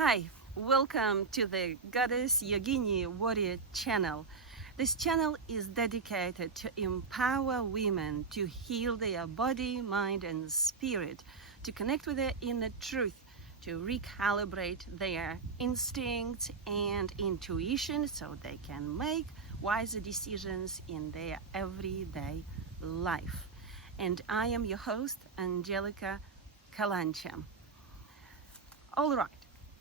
Hi, welcome to the Goddess Yogini Warrior channel. This channel is dedicated to empower women to heal their body, mind, and spirit, to connect with their inner truth, to recalibrate their instincts and intuition so they can make wiser decisions in their everyday life. And I am your host, Angelica Kalancha. All right.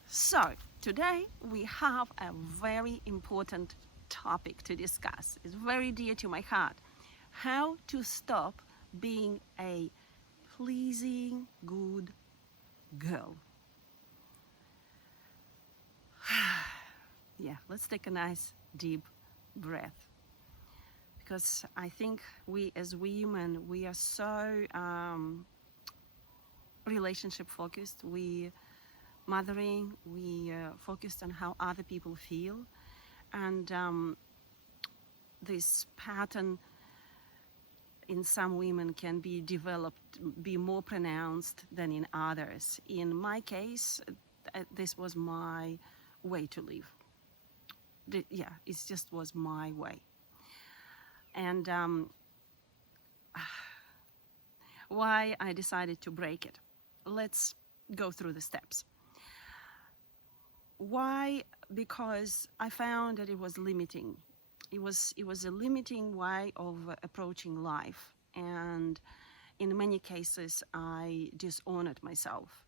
So today we have a very important topic to discuss. It's very dear to my heart. How to stop being a pleasing good girl. Yeah, let's take a nice deep breath. Because I think we as women, we are so relationship focused. We mothering, we focused on how other people feel. And this pattern in some women can be developed, be more pronounced than in others. In my case, this was my way to live. Yeah, it just was my way. And why I decided to break it. Let's go through the steps. Why? Because I found that it was limiting. It was a limiting way of approaching life, and in many cases I dishonored myself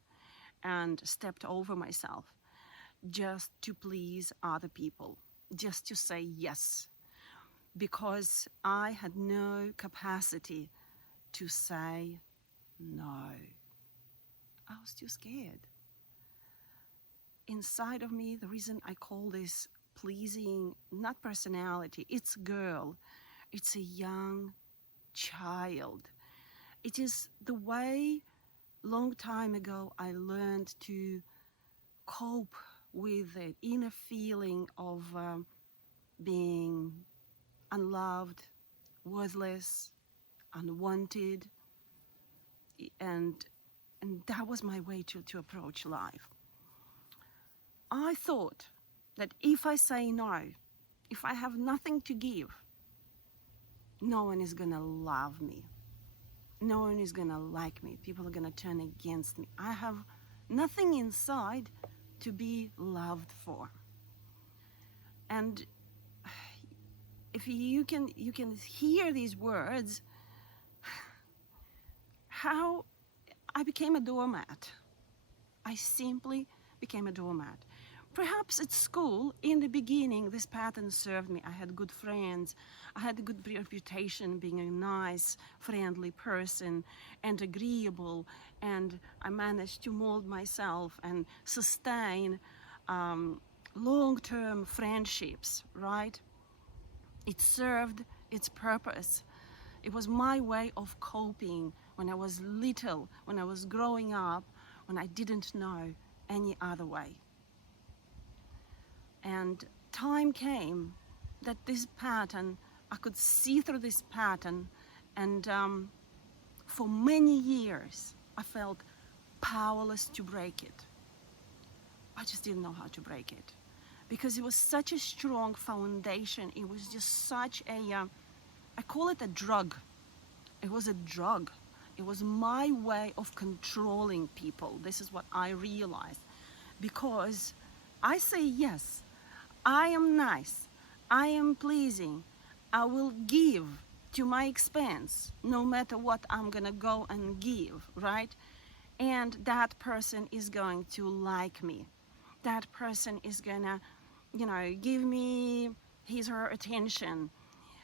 and stepped over myself just to please other people, just to say yes, because I had no capacity to say no. I was too scared. Inside of me, the reason I call this pleasing, not personality, it's girl, it's a young child. It is the way long time ago I learned to cope with the inner feeling of being unloved, worthless, unwanted, and that was my way to approach life. I thought that if I say no, if I have nothing to give, no one is gonna love me. No one is gonna like me. People are gonna turn against me. I have nothing inside to be loved for. And if you can hear these words, how I became a doormat. I simply became a doormat. Perhaps at school, in the beginning, this pattern served me. I had good friends. I had a good reputation being a nice, friendly person and agreeable. And I managed to mold myself and sustain long-term friendships, right? It served its purpose. It was my way of coping when I was little, when I was growing up, when I didn't know any other way. And time came that this pattern, I could see through this pattern, and for many years I felt powerless to break it. I just didn't know how to break it because it was such a strong foundation. It was just such a, I call it a drug. It was a drug. It was my way of controlling people. This is what I realized. Because I say yes, I am nice, I am pleasing, I will give to my expense, no matter what I'm gonna go and give, right? And that person is going to like me. That person is gonna, give me his or her attention.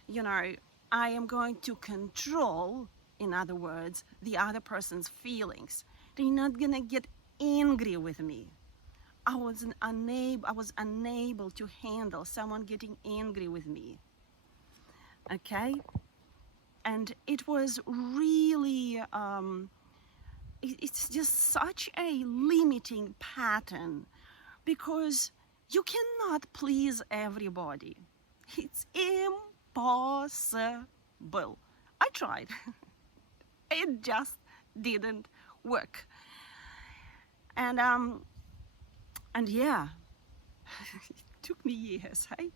I am going to control, in other words, the other person's feelings. They're not gonna get angry with me. I was unable to handle someone getting angry with me. Okay? And it was really, it's just such a limiting pattern because you cannot please everybody. It's impossible. I tried. It just didn't work. And And yeah, it took me years. Hey?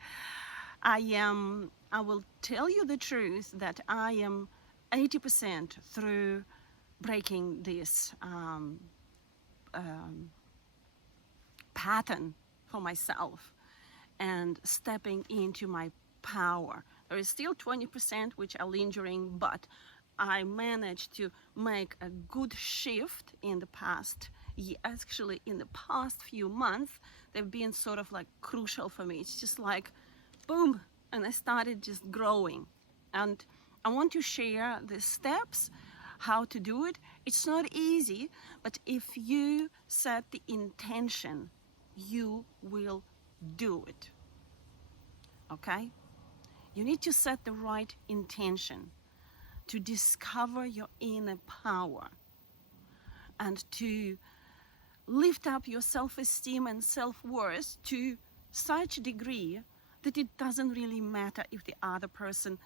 I will tell you the truth that I am 80% through breaking this pattern for myself and stepping into my power. There is still 20% which are lingering, but I managed to make a good shift in the past. Actually, in the past few months, they've been sort of like crucial for me. It's just like, boom, and I started just growing. And I want to share the steps how to do it. It's not easy, but if you set the intention, you will do it. Okay? You need to set the right intention to discover your inner power and to lift up your self-esteem and self-worth to such a degree that it doesn't really matter if the other person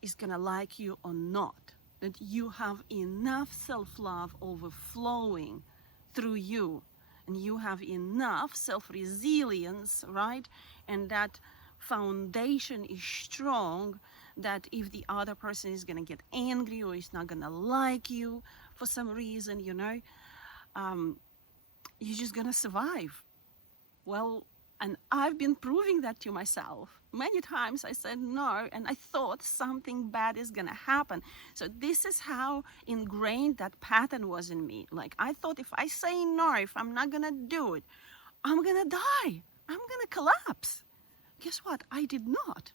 is gonna like you or not. That you have enough self-love overflowing through you, and you have enough self-resilience, right? And that foundation is strong that if the other person is gonna get angry or is not gonna like you for some reason, you know, you're just gonna survive. Well, and I've been proving that to myself. Many times I said no, and I thought something bad is gonna happen. So this is how ingrained that pattern was in me. Like, I thought if I say no, if I'm not gonna do it, I'm gonna die. I'm gonna collapse. Guess what? I did not.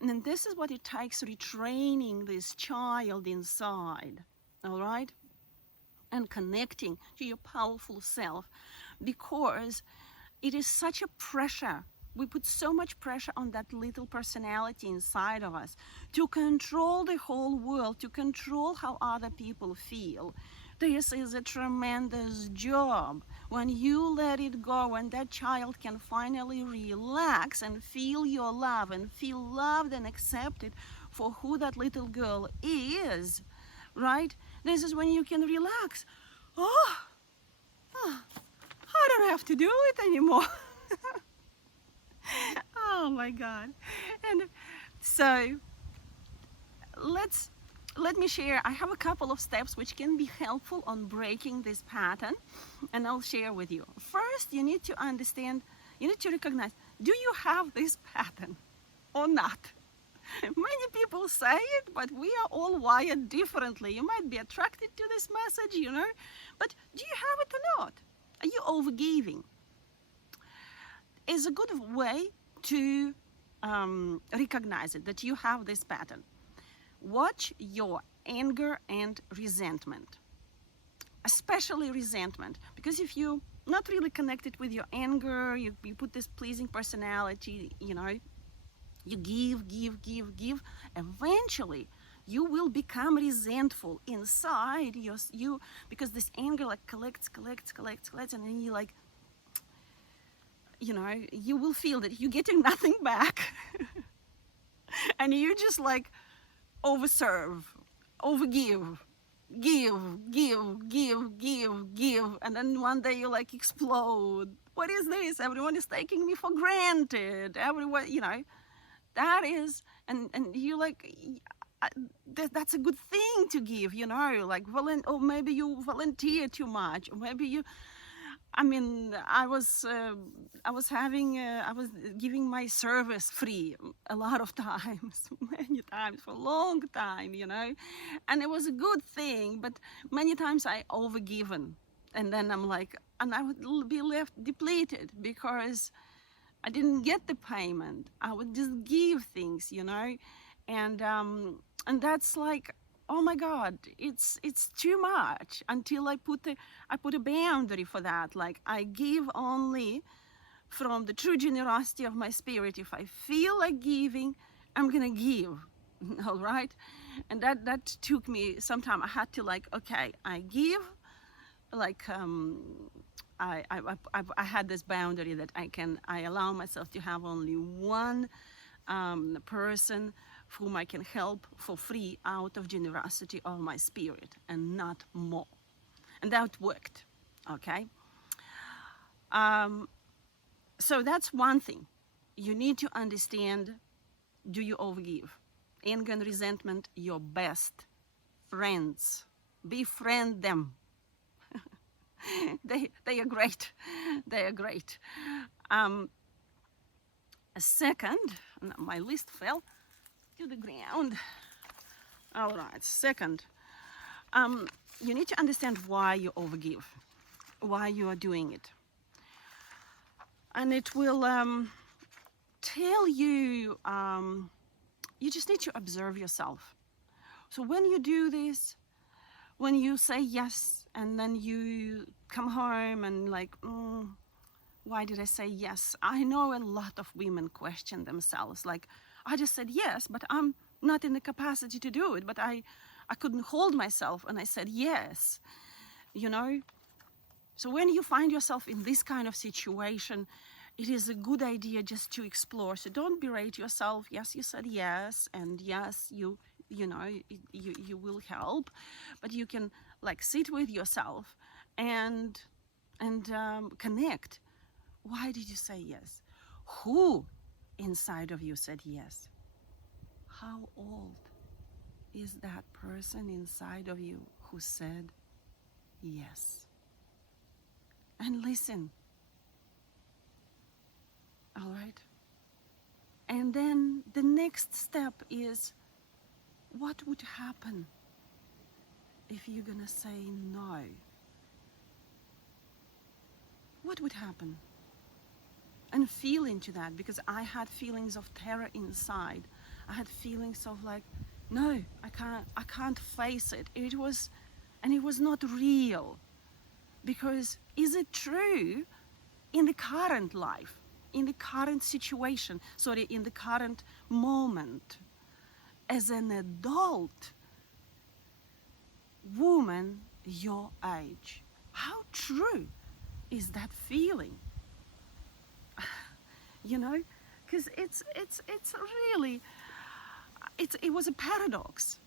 And this is what it takes, retraining this child inside, all right? And connecting to your powerful self, because it is such a pressure. We put so much pressure on that little personality inside of us to control the whole world, to control how other people feel. This is a tremendous job. When you let it go, when that child can finally relax and feel your love and feel loved and accepted for who that little girl is, right? This is when you can relax. Oh, I don't have to do it anymore. Oh my God. And so let me share. I have a couple of steps which can be helpful on breaking this pattern, and I'll share with you. First, you need to understand, you need to recognize, do you have this pattern or not? Many people say it, but we are all wired differently. You might be attracted to this message, you know, but do you have it or not? Are you overgiving? Is a good way to recognize it, that you have this pattern. Watch your anger and resentment, especially resentment, because if you're not really connected with your anger, you put this pleasing personality, you know, you give, eventually you will become resentful inside you, because this anger like collects, and then you like, you know, you will feel that you're getting nothing back and you just like overserve, overgive, give, and then one day you like explode. What is this? Everyone is taking me for granted. Everyone, you know, that is, and you like, that's a good thing to give, you know, like or maybe you volunteer too much, or maybe you, I mean, I was giving my service free a lot of times, many times, for a long time, you know, and it was a good thing, but many times I overgiven, and then I'm like, and I would be left depleted because I didn't get the payment. I would just give things, you know, and that's like, oh my God, it's too much, until I put a boundary for that. Like, I give only from the true generosity of my spirit. If I feel like giving, I'm gonna give. All right, and that took me some time. I had to like, okay, I give, like I had this boundary that I allow myself to have only one person whom I can help for free out of generosity of my spirit, and not more. And that worked, okay? So that's one thing. You need to understand, do you overgive? Anger and resentment, your best friends. Befriend them. They are great. They are great. A second, my list fell to the ground. All right, second, you need to understand why you overgive, why you are doing it. And it will tell you, you just need to observe yourself. So when you do this, when you say yes, and then you come home and like, why did I say yes? I know a lot of women question themselves, like, I just said yes, but I'm not in the capacity to do it, but I couldn't hold myself and I said yes, you know? So when you find yourself in this kind of situation, it is a good idea just to explore. So don't berate yourself. Yes, you said yes, and yes, you will help, but you can like sit with yourself and connect. Why did you say yes? Who inside of you said yes? How old is that person inside of you who said yes? And listen. All right? And then the next step is, what would happen if you're gonna say no? What would happen? And feel into that, because I had feelings of terror inside. I had feelings of like, no, I can't face it. It was not real. Because is it true in the current life, in the current situation, in the current moment, as an adult woman your age? How true is that feeling? You know, because it's really, it was a paradox.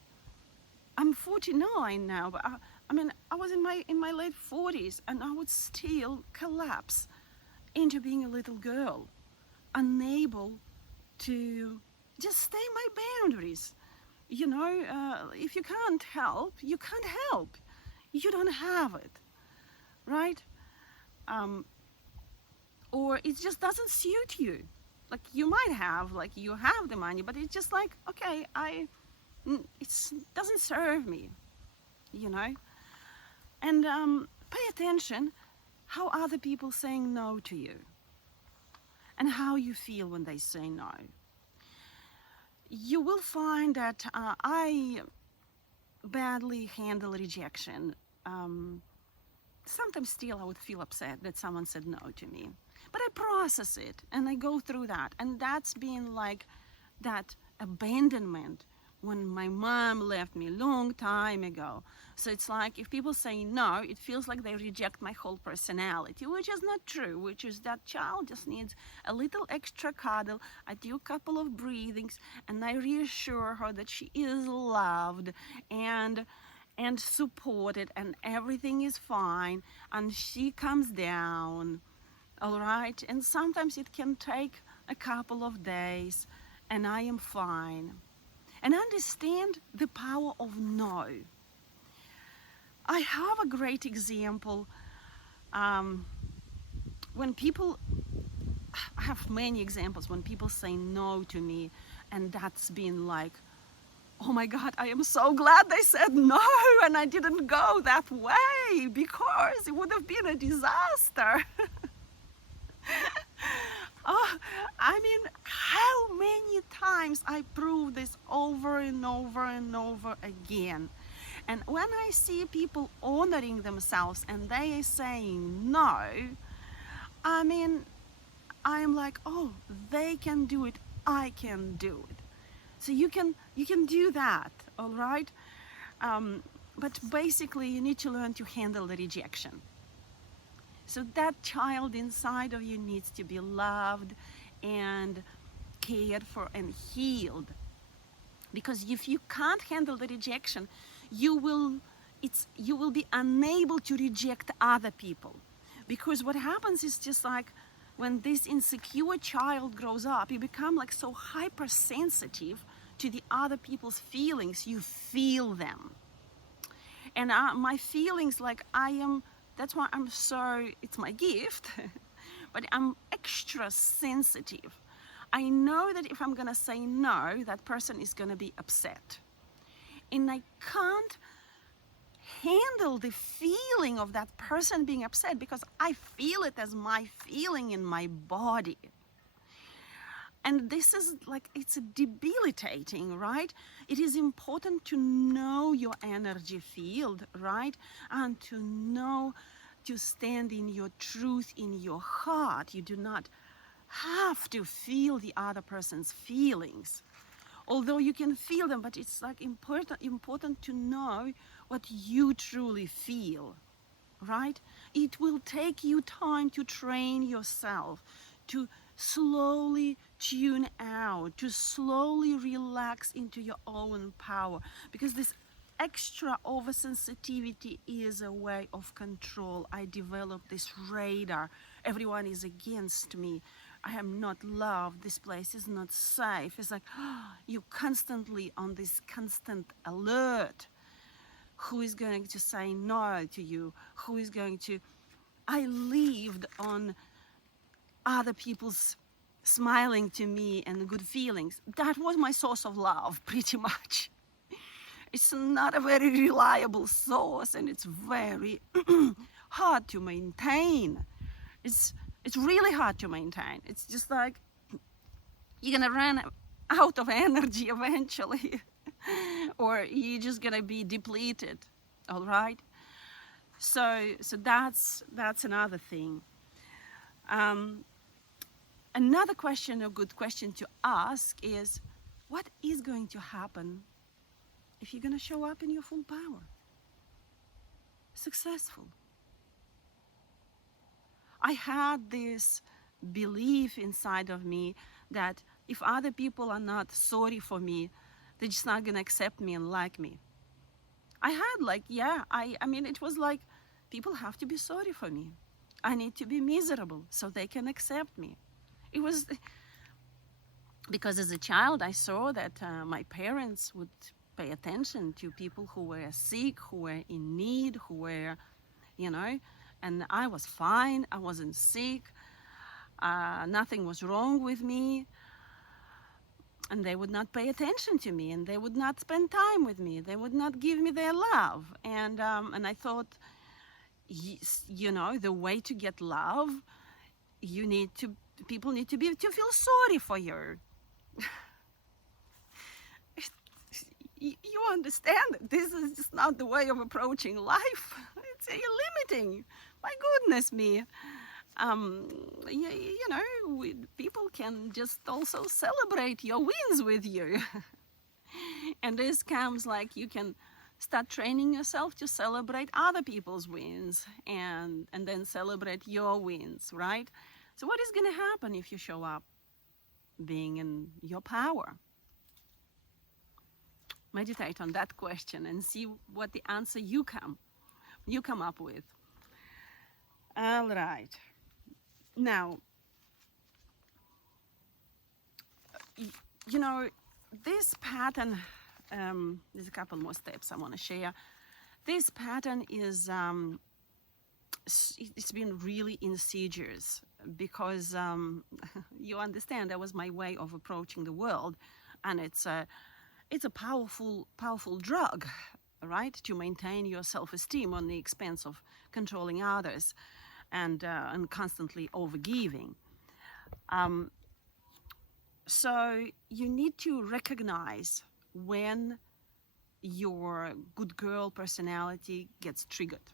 I'm 49 now, but I mean, I was in my late 40s, and I would still collapse into being a little girl, unable to just stay my boundaries. You know, if you can't help, you can't help. You don't have it, right? Or it just doesn't suit you. Like you might have, like you have the money, but it's just like, okay, it doesn't serve me, you know? And pay attention how other people saying no to you and how you feel when they say no. You will find that I badly handle rejection. Sometimes still I would feel upset that someone said no to me. But I process it and I go through that. And that's been like that abandonment when my mom left me a long time ago. So it's like if people say no, it feels like they reject my whole personality, which is not true, which is that child just needs a little extra cuddle. I do a couple of breathings and I reassure her that she is loved and supported and everything is fine, and she comes down. All right, and sometimes it can take a couple of days and I am fine. And understand the power of no. I have a great example when people, I have many examples when people say no to me, and that's been like, oh my God, I am so glad they said no and I didn't go that way, because it would have been a disaster. Oh, I mean, how many times I prove this over and over and over again. And when I see people honoring themselves and they are saying no, I mean, I'm like, oh, they can do it, I can do it. So you can do that, all right? But basically, you need to learn to handle the rejection. So that child inside of you needs to be loved and cared for and healed. Because if you can't handle the rejection, you will be unable to reject other people. Because what happens is just like when this insecure child grows up, you become like so hypersensitive to the other people's feelings. You feel them. And my feelings, like that's why I'm so, it's my gift, but I'm extra sensitive. I know that if I'm gonna say no, that person is gonna be upset. And I can't handle the feeling of that person being upset because I feel it as my feeling in my body. And this is like, it's debilitating, right? It is important to know your energy field, right? And to know, to stand in your truth, in your heart. You do not have to feel the other person's feelings. Although you can feel them, but it's like important to know what you truly feel, right? It will take you time to train yourself, to slowly tune out, to slowly relax into your own power, because this extra oversensitivity is a way of control. I developed this radar. Everyone is against me. I am not loved. This place is not safe. It's like you're constantly on this constant alert. Who is going to say no to you? Who is going to... I lived on other people's smiling to me and good feelings. That was my source of love, pretty much. It's not a very reliable source, and it's very hard to maintain. It's really hard to maintain. It's just like you're gonna run out of energy eventually, or you're just gonna be depleted. All right. So that's another thing. Another question, a good question to ask is, what is going to happen if you're gonna show up in your full power? Successful. I had this belief inside of me that if other people are not sorry for me, they're just not gonna accept me and like me. I had like, I mean, it was like, people have to be sorry for me. I need to be miserable so they can accept me. It was because as a child, I saw that my parents would pay attention to people who were sick, who were in need, who were, and I was fine. I wasn't sick. Nothing was wrong with me. And they would not pay attention to me, and they would not spend time with me. They would not give me their love. And I thought, the way to get love, people need to feel sorry for you. You understand? This is just not the way of approaching life. It's limiting. My goodness me. People can just also celebrate your wins with you. And this comes like you can start training yourself to celebrate other people's wins and then celebrate your wins, right? So what is going to happen if you show up being in your power? Meditate on that question and see what the answer you come up with. All right. Now, this pattern, there's a couple more steps I want to share. This pattern is, it's been really insidious because you understand that was my way of approaching the world, and it's a powerful drug, right? To maintain your self-esteem on the expense of controlling others and constantly overgiving. So you need to recognize when your good girl personality gets triggered.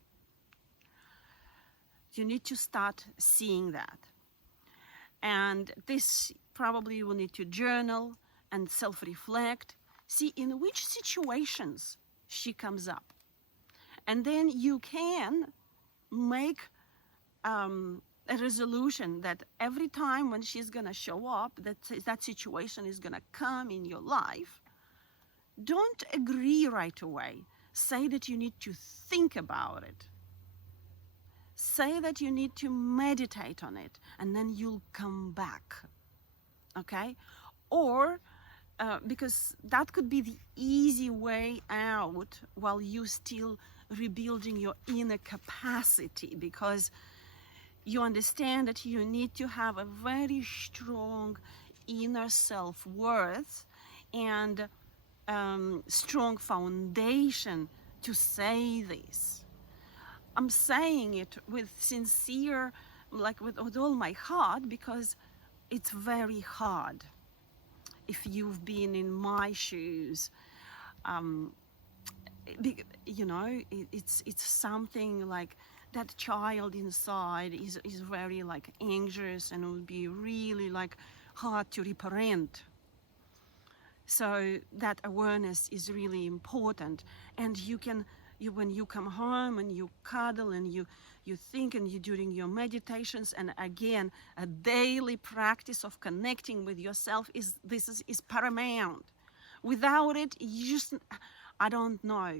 You need to start seeing that. And this probably you will need to journal and self-reflect. See in which situations she comes up. And then you can make a resolution that every time when she's gonna show up, that situation is gonna come in your life. Don't agree right away. Say that you need to think about it. say that you need to meditate on it, and then you'll come back, okay? Or because that could be the easy way out while you still rebuilding your inner capacity, because you understand that you need to have a very strong inner self-worth and strong foundation to say this. I'm saying it with sincere, like with all my heart, because it's very hard. If you've been in my shoes, you know, it's something like that child inside is very like anxious, and it would be really like hard to reparent. So that awareness is really important. And you can, when you come home and you cuddle and you think, and you during your meditations, and again, a daily practice of connecting with yourself is paramount. Without it, you just, I don't know.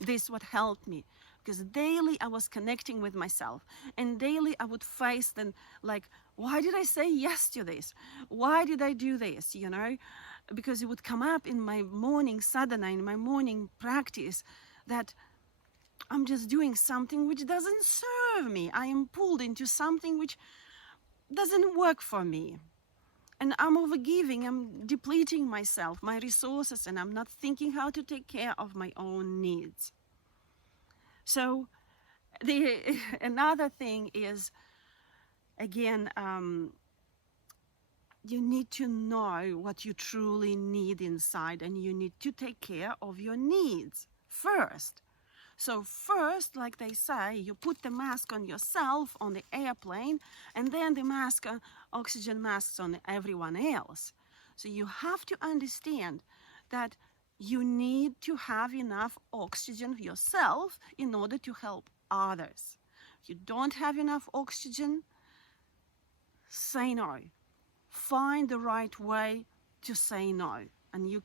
This is what helped me, because daily I was connecting with myself, and daily I would face then, like, why did I say yes to this? Why did I do this? You know, because it would come up in my morning sadhana, in my morning practice, that I'm just doing something which doesn't serve me. I am pulled into something which doesn't work for me. And I'm overgiving, I'm depleting myself, my resources, and I'm not thinking how to take care of my own needs. So another thing is, again, you need to know what you truly need inside, and you need to take care of your needs first. So first, like they say, you put the mask on yourself on the airplane, and then the mask, oxygen masks on everyone else. So you have to understand that you need to have enough oxygen yourself in order to help others. If you don't have enough oxygen, say no. Find the right way to say no. And you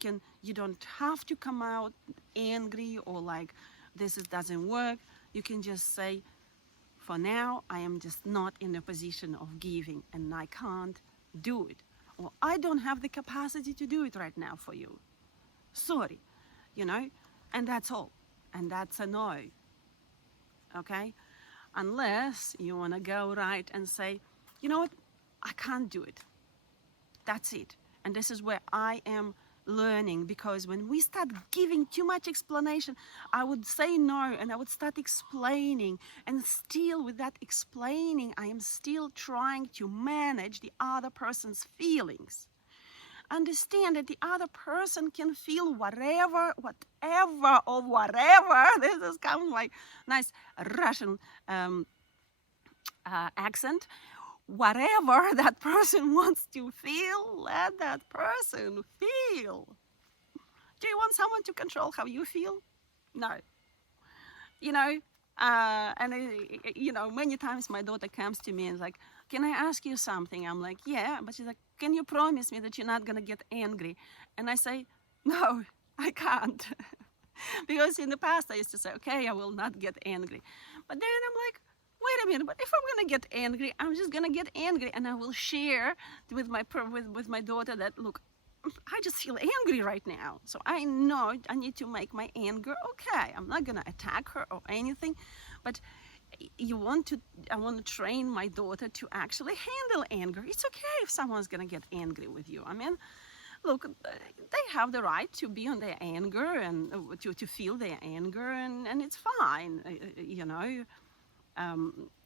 don't have to come out angry or like, this doesn't work. You can just say, for now, I am just not in a position of giving, and I can't do it. Or I don't have the capacity to do it right now for you. Sorry, you know, and that's all. And that's a no, okay? Unless you want to go right and say, you know what, I can't do it. That's it. And this is where I am learning, because when we start giving too much explanation, I would say no, and I would start explaining, and still with that explaining, I am still trying to manage the other person's feelings. Understand that the other person can feel whatever. This is kind of like nice Russian accent. Whatever that person wants to feel, let that person feel. Do you want someone to control how you feel? No. You know, you know, many times my daughter comes to me and is like, can I ask you something? I'm like, yeah. But she's like, can you promise me that you're not going to get angry? And I say, no, I can't. Because in the past I used to say, okay, I will not get angry. But then I'm like, wait a minute, but if I'm going to get angry, I'm just going to get angry, and I will share with my daughter that, look, I just feel angry right now. So I know I need to make my anger okay. I'm not going to attack her or anything, but I want to train my daughter to actually handle anger. It's okay if someone's going to get angry with you. I mean, look, they have the right to be on their anger and to feel their anger, and it's fine, you know.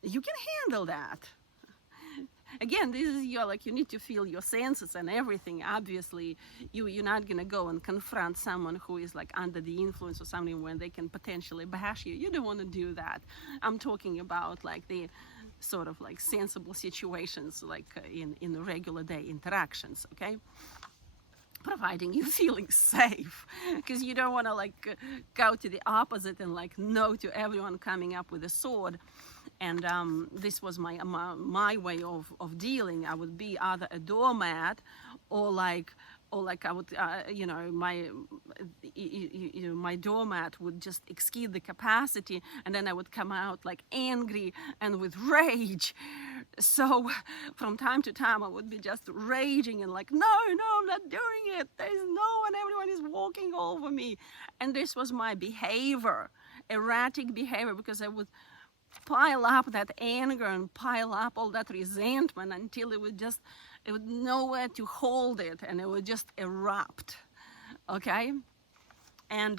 You can handle that. Again, this is you need to feel your senses and everything. Obviously, you're not gonna go and confront someone who is like under the influence or something when they can potentially bash you. You don't want to do that. I'm talking about like the sort of like sensible situations, like in the regular day interactions, okay? Providing you feeling safe, because you don't want to like go to the opposite and like no to everyone coming up with a sword. And this was my way of dealing. I would be either a doormat or like or like I would, my doormat would just exceed the capacity, and then I would come out like angry and with rage. So from time to time, I would be just raging and like, no, I'm not doing it. There's no one, everyone is walking over me. And this was my behavior, erratic behavior, because I would pile up that anger and pile up all that resentment until it would nowhere to hold it, and it would just erupt. Okay? And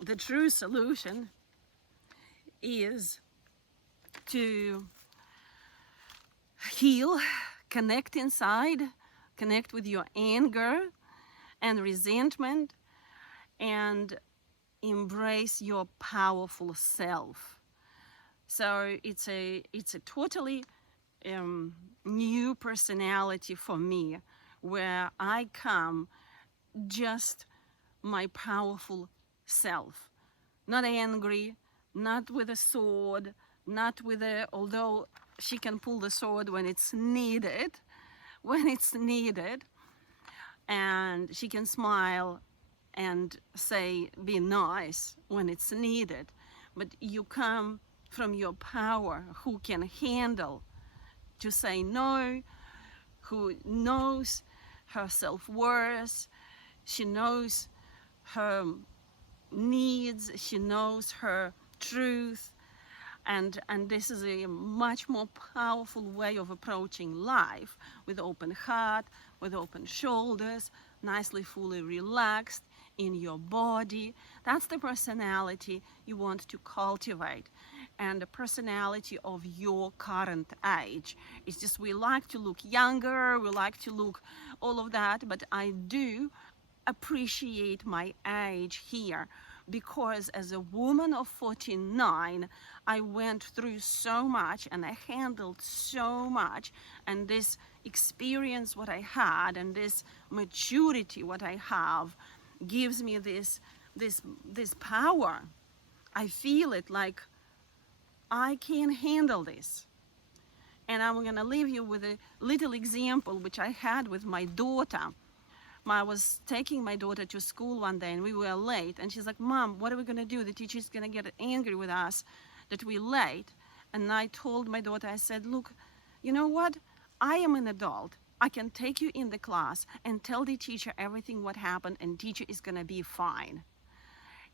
the true solution is to heal, connect inside, connect with your anger and resentment, and embrace your powerful self. So it's a totally new personality for me, where I come just my powerful self, not angry, not with a sword, not with a, although she can pull the sword when it's needed, and she can smile and say, be nice when it's needed. But you come from your power, who can handle to say no, who knows her self-worth, she knows her needs, she knows her truth, and this is a much more powerful way of approaching life, with open heart, with open shoulders, nicely fully relaxed in your body. That's the personality you want to cultivate, and the personality of your current age. It's just we like to look younger, we like to look all of that, but I do appreciate my age here, because as a woman of 49, I went through so much and I handled so much, and this experience what I had and this maturity what I have gives me this power. I feel it like I can handle this. And I'm gonna leave you with a little example which I had with my daughter. I was taking my daughter to school one day and we were late, and she's like, Mom, what are we gonna do? The teacher's gonna get angry with us that we're late. And I told my daughter, I said, look, you know what? I am an adult. I can take you in the class and tell the teacher everything what happened, and teacher is gonna be fine.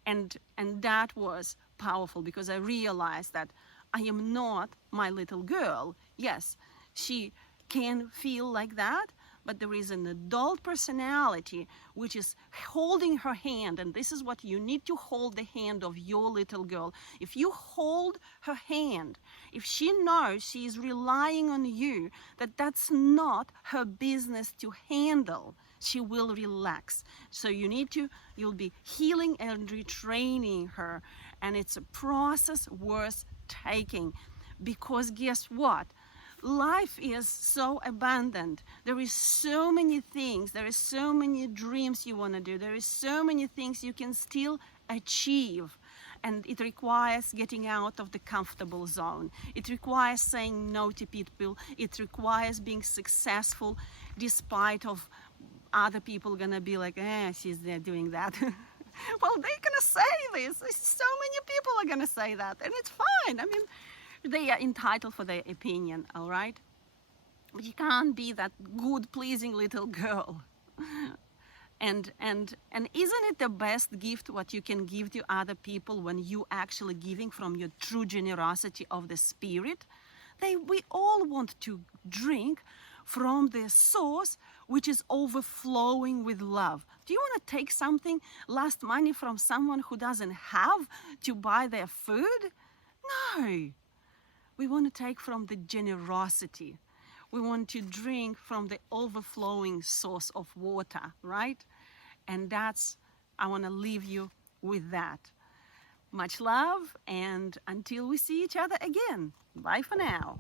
And that was powerful, because I realized that I am not my little girl. Yes, she can feel like that, but there is an adult personality which is holding her hand, and this is what you need to hold the hand of your little girl. If you hold her hand, if she knows she is relying on you, that that's not her business to handle, she will relax. So you'll be healing and retraining her, and it's a process worth taking, because guess what? Life is so abundant. There is so many things, there is so many dreams you want to do, there is so many things you can still achieve, and it requires getting out of the comfortable zone. It requires saying no to people. It requires being successful despite of other people gonna be like, she's there doing that. Well, they're gonna say this. So many people are gonna say that, and it's fine. I mean, they are entitled for their opinion, all right? But you can't be that good, pleasing little girl. And isn't it the best gift what you can give to other people when you actually giving from your true generosity of the spirit? We all want to drink from the source which is overflowing with love. Do you want to take something, last money from someone who doesn't have to buy their food? No. We want to take from the generosity. We want to drink from the overflowing source of water, right? And I want to leave you with that. Much love, and until we see each other again. Bye for now.